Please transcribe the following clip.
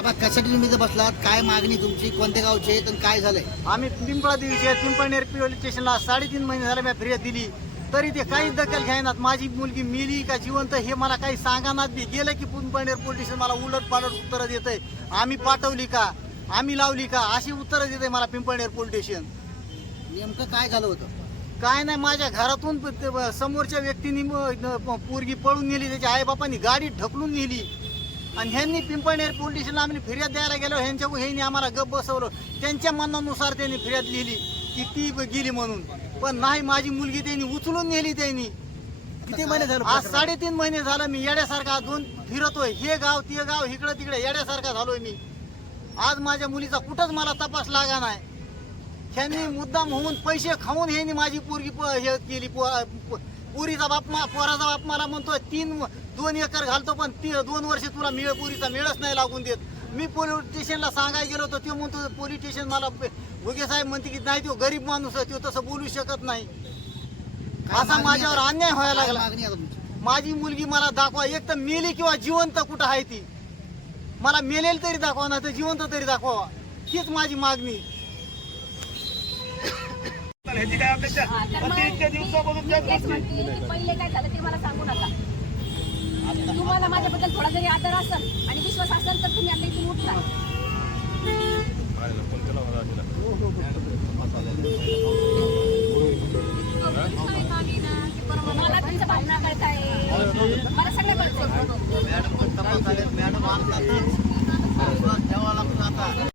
बाबा कशासाठी तुम्ही इथं बसलात? काय मागणी तुमची? कोणत्या गावचे आहेत आणि काय झालंय? आम्ही पिंपळा देवीच्या पिंपळनेर पोलीस स्टेशनला 3.5 महिने झाले मी फिर्याद दिली, तरी ते काहीच दखल घेणार. माझी मुलगी मेली का जिवंत हे मला काही सांगानात बी. गेलं की पिंपळनेर पोलीस स्टेशन मला उलट पालट उत्तरं देतंय. आम्ही पाठवली का, आम्ही लावली का, अशी उत्तरं देतंय मला पिंपळनेर पोलीस स्टेशन. नेमकं काय झालं होतं? काय नाही, माझ्या घरातून समोरच्या व्यक्तींनी पोरगी पळून नेली, त्याच्या आईबापांनी गाडी ढकलून नेली आणि ह्यांनी पिंपळनेर पोलीस स्टेशनला आम्ही फिर्याद द्यायला गेलो. ह्यांनी आम्हाला गप बसवलं. त्यांच्या म्हणण्यानुसार त्यांनी फिर्याद लिहिली की ती गेली म्हणून, पण नाही, माझी मुलगी त्यांनी उचलून नेली. त्यांनी किती महिने झाले? आज 3.5 महिने झालं मी येड्यासारखा फिरतोय, हे गाव ते गाव, इकडं तिकडे येड्यासारखा झालोय मी. आज माझ्या मुलीचा कुठंच मला तपास लागा नाही. ह्यांनी मुद्दाम होऊन पैसे खाऊन ह्यांनी माझी पोरगी हे केली. पोराचा बाप मला म्हणतोय 2 एकर घालतो, पण 2 वर्ष तुला पोरीचा मेळच नाही लागून देत. मी पोलीस स्टेशनला सांगायला गेलो होतो, ते म्हणतो पोलीस स्टेशन मला भुगे साहेब म्हणते की नाही, तो गरीब माणूस आहे, तो तसं बोलू शकत नाही. असा माझ्यावर अन्याय व्हायला लागला. मागणी आहे तुमची? माझी मुलगी मला दाखवा, एक तर मेली किंवा जिवंत कुठं आहे ती. मला मेलेली तरी दाखवा, नाही तर जिवंत तरी दाखवा, हीच माझी मागणी. ह्याची काय अपेक्षा? इतक्या दिवसापासून त्याच गोष्टी. पहिले काय झालं ते मला सांगू नका. तुम्हाला माझ्याबद्दल थोडा जरी आदर असेल आणि विश्वास असेल तर तुम्ही आता इथून उठता. मला तुमच्या भावना कळताय, मला सगळं कळतंय. मॅडम